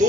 2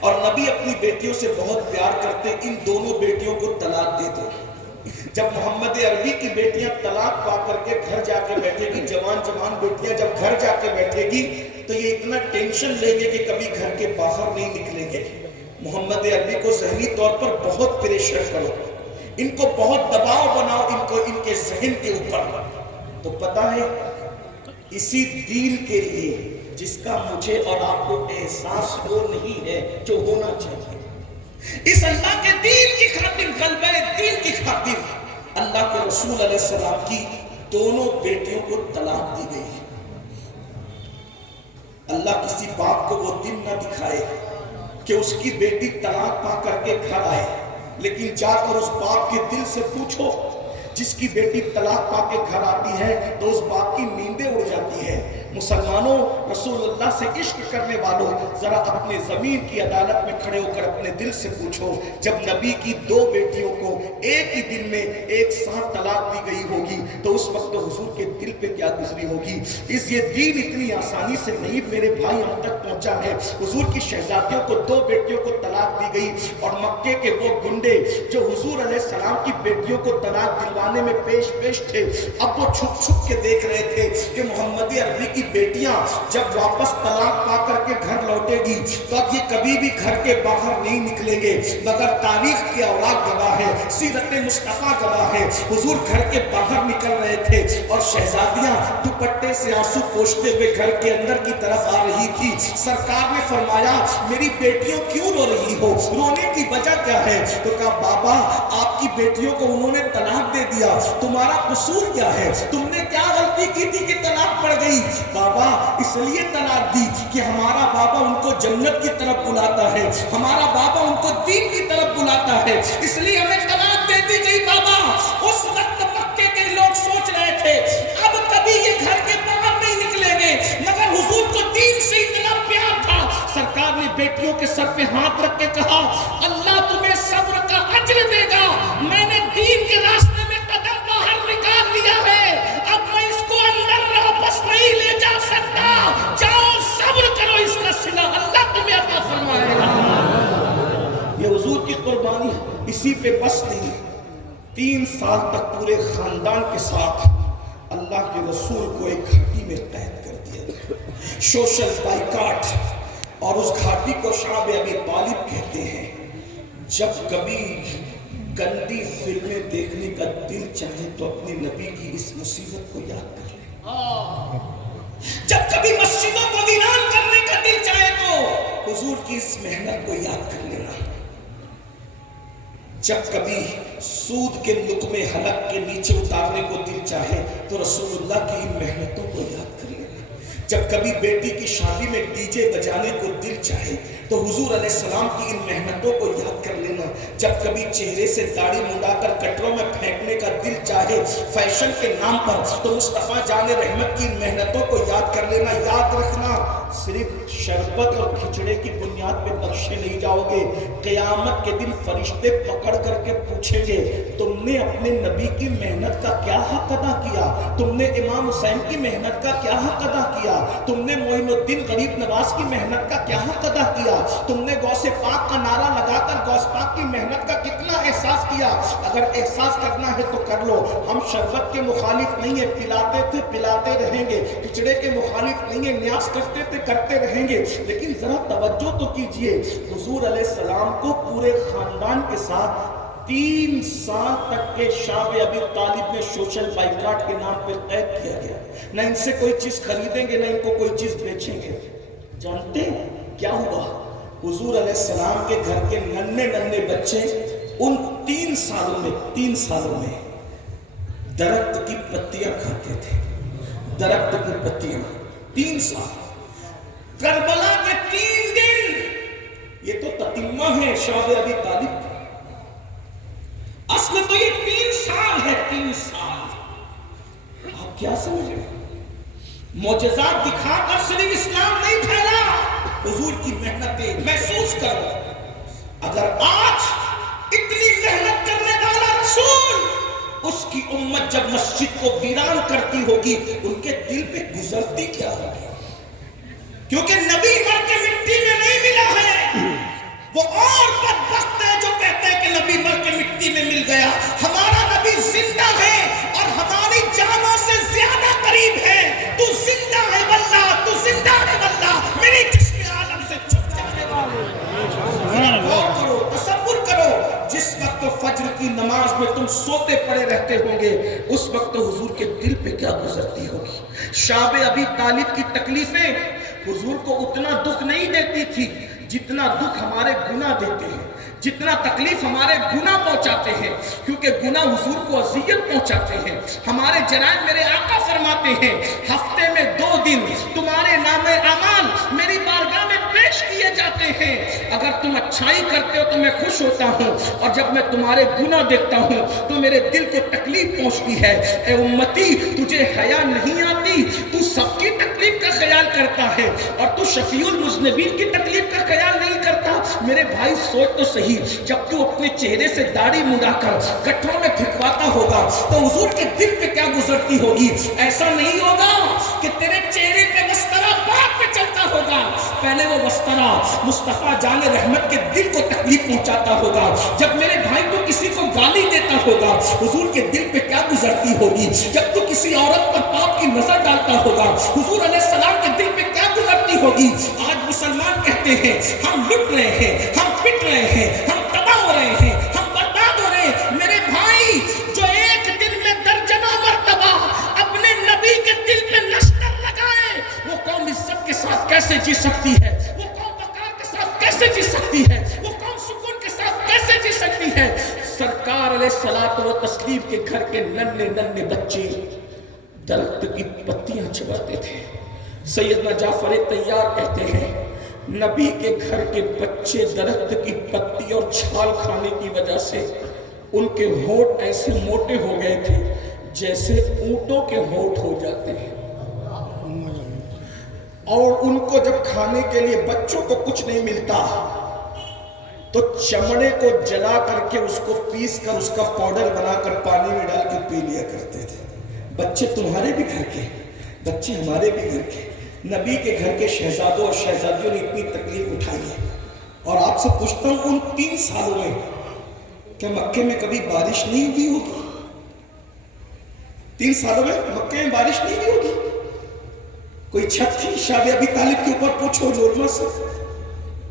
اور نبی اپنی بیٹیوں سے بہت پیار کرتے، ان دونوں بیٹیوں کو طلاق دے دو۔ جب محمد عربی کی بیٹیاں طلاق پا کر کے گھر جا کے بیٹھے گی، جوان بیٹیاں جب گھر جا کے بیٹھے گی تو یہ اتنا ٹینشن لیں گے کہ کبھی گھر کے باہر نہیں نکلیں گے۔ محمد عربی کو ذہنی طور پر بہت پریشر کرو، ان کو بہت دباؤ بناؤ، ان کے ذہن کے اوپر۔ تو پتہ ہے اسی دین کے لیے جس کا مجھے اور آپ کو احساس وہ نہیں ہے جو ہونا چاہیے، اس اللہ کے دین کی خاطر، غلبہ دین کی خاطر اللہ کے رسول علیہ السلام کی دونوں بیٹیوں کو طلاق دی گئی۔ اللہ کسی باپ کو وہ دن نہ دکھائے کہ اس کی بیٹی طلاق پا کر کے گھر آئے، لیکن جا کر اس باپ کے دل سے پوچھو جس کی بیٹی طلاق پا کے گھر آتی ہے تو اس باپ کی نیندیں اڑ جاتی ہے۔ مسلمانوں، رسول اللہ سے عشق کرنے والوں، ذرا اپنے زمین کی عدالت میں کھڑے ہو کر اپنے دل سے پوچھو، جب نبی کی دو بیٹیوں کو ایک ہی دن میں ایک ساتھ طلاق دی گئی ہوگی تو اس وقت حضور کے دل پہ کیا گزری ہوگی؟ یہ دین اتنی آسانی سے نہیں میرے بھائی ہم تک پہنچا ہے۔ حضور کی شہزادیوں کو دو بیٹیوں کو طلاق دی گئی، اور مکے کے وہ گنڈے جو حضور علیہ السلام کی بیٹیوں کو طلاق دلوانے میں پیش تھے، اب وہ چھپ چھپ کے دیکھ رہے تھے کہ محمد عربی کی بیٹیاں جب واپس طلاق پا کر کے گھر لوٹے گی تو اب یہ کبھی بھی گھر کے باہر نہیں نکلیں گے، مگر تاریخ کی اوراق گواہ ہے، سیرت مصطفیٰ گواہ ہے، حضور گھر کے باہر نکل رہے تھے اور شہزادیاں دوپٹے سے آنسو پوچھتے ہوئے گھر کے اندر کی طرف آ رہی تھی۔ سرکار نے فرمایا میری بیٹیوں کیوں رو رہی ہو، رونے کی وجہ کیا ہے؟ تو کہا بابا آپ کی بیٹیوں کو انہوں نے طلاق دے دیا، تمہارا قصور کیا ہے؟ تم نے کیا غلطی کی تھی کہ طلاق پڑ گئی؟ بابا اس لیے طلاق دی کہ ہمارا بابا ان کو جنت کی طرف بلاتا ہے، ہمارا بابا ان کو دین کی طرف بلاتا ہے، اس لیے ہمیں طلاق دے دی گئی۔ بابا اس وقت مکے کے لوگ سوچ رہے تھے اب کبھی یہ گھر کے باہر نہیں نکلیں گے، مگر حضور کو دین سے اتنا پیار تھا، سرکار نے بیٹیوں کے سر پہ ہاتھ رکھ کے کہا اللہ تمہیں صبر کا اجر دے گا، میں نے دین کے راستے میں قدم باہر نکال لیا ہے، اب میں اس کو اندر واپس نہیں لے جا سکتا، جاؤ صبر کرو، اس کا صلہ اللہ تمہیں عطا فرمائے گا۔ یہ حضور کی قربانی اسی پہ بس نہیں، 3 سال تک پورے خاندان کے ساتھ اللہ کے رسول کو ایک گھاٹی میں قید کر دیا گیا، سوشل بائیکاٹ، اور اس گھاٹی کو شعب ابی طالب کہتے ہیں۔ جب کبھی گندی فلمیں دیکھنے کا دل چاہے تو اپنے نبی کی اس مصیبت کو یاد کر لیں، جب کبھی مسجدوں کو ویران کرنے کا دل چاہے تو حضور کی اس محنت کو یاد کر لینا، جب کبھی سود کے لقمے حلق کے نیچے اتارنے کو دل چاہے تو رسول اللہ کی ان محنتوں کو یاد کر لینا، جب کبھی بیٹی کی شادی میں ڈی جے بجانے کو دل چاہے تو حضور علیہ السلام کی ان محنتوں کو یاد کر لینا، جب کبھی چہرے سے داڑھی منڈا کر کٹروں میں پھینکنے کا دل چاہے فیشن کے نام پر تو مصطفیٰ جان رحمت کی ان محنتوں کو یاد کر لینا۔ یاد رکھنا صرف شربت اور کھچڑے کی بنیاد پہ بخشے نہیں جاؤ گے، قیامت کے دن فرشتے پکڑ کر کے پوچھیں گے تم نے اپنے نبی کی محنت کا کیا حق ادا کیا، تم نے امام حسین کی محنت کا کیا حق ادا کیا، تم نے معین الدین غریب نواز کی محنت کا کیا حق ادا کیا، تم نے غوث پاک کا نعرہ لگا کر غوث پاک کی محنت کا کتنا احساس کیا؟ اگر احساس کرنا ہے تو کر لو، ہم شربت کے مخالف نہیں ہیں، پلاتے تھے پلاتے رہیں گے، کھچڑے کے مخالف نہیں ہیں، نیاز کرتے تھے کرتے رہیں گے، لیکن ذرا توجہ تو کیجئے، حضور علیہ السلام کو پورے خاندان کے ساتھ 3 سال تک کے شعب ابی طالب میں سوشل بائیکاٹ کے نام پہ قید کیا گیا، نہ ان سے کوئی چیز خریدیں گے نہ ان کو کوئی چیز بیچیں گے۔ جانتے ہیں کیا ہوا؟ حضور علیہ السلام کے گھر کے ننھے بچے ان 3 سالوں میں درخت کی پتیاں کھاتے تھے، درخت کی پتیاں 3 سال، کربلا کے 3 دن، یہ تو تتمہ ہے شعب ابی طالب کا، اصل تو یہ 3 سال ہے، 3 سال۔ آپ کیا سمجھ رہے ہیں؟ معجزات دکھا کر صرف اسلام نہیں پھیلا، حضور کی محنتیں محسوس کرو۔ اگر آج اتنی محنت کرنے والا رسول، اس کی امت جب مسجد کو ویران کرتی ہوگی ان کے دل پہ گزرتی کیا ہوگی؟ کیونکہ نبی مر کے مٹی میں نہیں ملا ہے، وہ اور بدبخت ہے جو کہتے ہیں کہ نبی مر کے مٹی میں مل گیا. ہمارا نبی زندہ ہے اور ہماری جانوں سے زیادہ قریب ہے. تو زندہ ہے واللہ، تو زندہ ہے واللہ، میری جسم عالم سے چھپ جانے والے. غور کرو، تصور کرو، جس وقت فجر کی نماز میں تم سوتے پڑے رہتے ہوں گے، اس وقت حضور کے دل پہ کیا گزرتی ہوگی. شاب ابی طالب کی تکلیفیں حضور کو اتنا دکھ نہیں دیتی تھی جتنا دکھ ہمارے گناہ دیتے ہیں، جتنا تکلیف ہمارے گناہ پہنچاتے ہیں، کیونکہ گناہ حضور کو اذیت پہنچاتے ہیں. ہمارے جرائم میرے آقا فرماتے ہیں ہفتے میں 2 دن تمہارے نام اعمال میری بارگاہ میں پیش کیے جاتے ہیں. اگر تم اچھائی کرتے ہو تو میں خوش ہوتا ہوں، اور جب میں تمہارے گناہ دیکھتا ہوں تو میرے دل کو تکلیف پہنچتی ہے. اے امتی، تجھے حیا نہیں آتی، تو سب کی تکلیف کا خیال کرتا ہے اور تو شفیع المذنبین کی تکلیف کا خیال نہیں کرتا. میرے بھائی سوچ تو صحیح، جب تو اپنے چہرے سے داڑھی مڈا کر گٹھوں میں پھکواتا ہوگا تو حضور کے دل پہ کیا گزرتی ہوگی. ایسا نہیں ہوگا کہ تیرے چہرے پہ وسطرہ بعد میں چلتا ہوگا، پہلے وہ وسطرہ مصطفیٰ جان رحمت کے دل کو تکلیف پہنچاتا ہوگا. جب میرے بھائی تو کسی کو گالی دیتا ہوگا، حضور کے دل پہ کیا گزرتی ہوگی. جب تو کسی عورت پر پاپ کی نظر ڈالتا ہوگا، حضور علیہ السلام کے دل پہ کیا گزرتی ہوگی. آج مسلمان کہتے ہیں ہم لٹ رہے ہیں، ہم پٹ رہے ہیں، ہم تباہ ہو رہے ہیں، ہم برباد ہو رہے ہیں. میرے بھائی، جو ایک دن میں درجنوں مرتبہ اپنے نبی کے دل پہ لشکر لگائے، وہ قوم عزت کے ساتھ کیسے جی سکتی ہے؟ وہ قوم وقار کے ساتھ کیسے جی سکتی ہے؟ وہ قوم سکون کے ساتھ کیسے جی سکتی ہے؟ سرکار علیہ الصلوۃ والتسلیم کے گھر کے ننھے ننھے بچے درخت کی پتیاں چباتے تھے. سیدنا جعفر طیار کہتے ہیں نبی کے گھر کے بچے درخت کی پتی اور چھال کھانے کی وجہ سے ان کے ہونٹ ایسے موٹے ہو گئے تھے جیسے اونٹوں کے ہونٹ ہو جاتے ہیں. اور ان کو جب کھانے کے لیے بچوں کو کچھ نہیں ملتا تو چمڑے کو جلا کر کے اس کو پیس کر اس کا پاؤڈر بنا کر پانی میں ڈال کے پی لیا کرتے تھے. بچے تمہارے بھی گھر کے، بچے ہمارے بھی گھر کے. نبی کے گھر کے شہزادوں اور شہزادیوں نے اتنی تکلیف اٹھائی ہے. اور آپ سے پوچھتا ہوں ان 3 سالوں میں کیا مکے میں کبھی بارش نہیں ہوئی ہوگی؟ 3 سالوں میں مکے میں بارش نہیں ہوئی ہوگی؟ کوئی چھت تھی شاب ابی طالب کے اوپر؟ پوچھو علماء سے.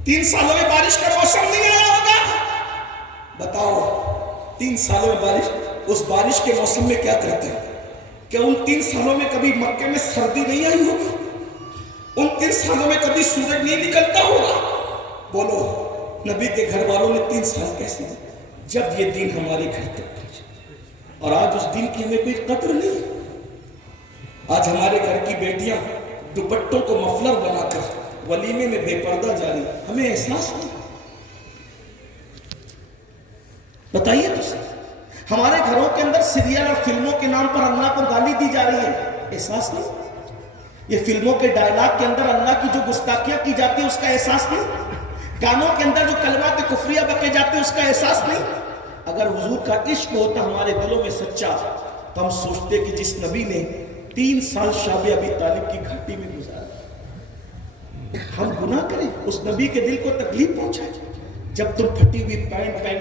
3 سالوں میں بارش کا موسم نہیں آیا ہوگا؟ بتاؤ 3 سالوں میں بارش، اس بارش کے موسم میں کیا کرتے ہیں؟ کیا ان 3 سالوں میں کبھی مکے میں سردی نہیں آئی ہوگی؟ ان 3 سالوں میں کبھی سورج نہیں نکلتا ہوگا؟ بولو نبی کے گھر والوں نے 3 سال کیسے دی جب یہ دین ہمارے گھر تک پہنچا. اور آج اس دین کی ہمیں کوئی قدر نہیں. آج ہمارے گھر کی بیٹیاں دوپٹوں کو مفلر بنا کر ولیمے میں بے پردہ جا رہی، ہمیں احساس نہیں. بتائیے تو صحیح. ہمارے گھروں کے اندر سیریل اور فلموں کے نام پر اللہ کو گالی دی جا رہی ہے، احساس نہیں. یہ فلموں کے ڈائلاگ کے اندر اللہ کی جو گستاخیاں کی جاتی ہیں اس کا احساس نہیں. گانوں کے اندر جو کلمات کفریہ بکے جاتے ہیں اس کا احساس نہیں. اگر حضور کا عشق ہوتا ہمارے دلوں میں سچا تو ہم سوچتے کہ جس نبی نے 3 سال شاب ابی طالب کی گھاٹی میں گزارا، ہم گناہ کریں، اس نبی کے دل کو تکلیف پہنچائے. جب تم پھٹی ہوئی پینٹ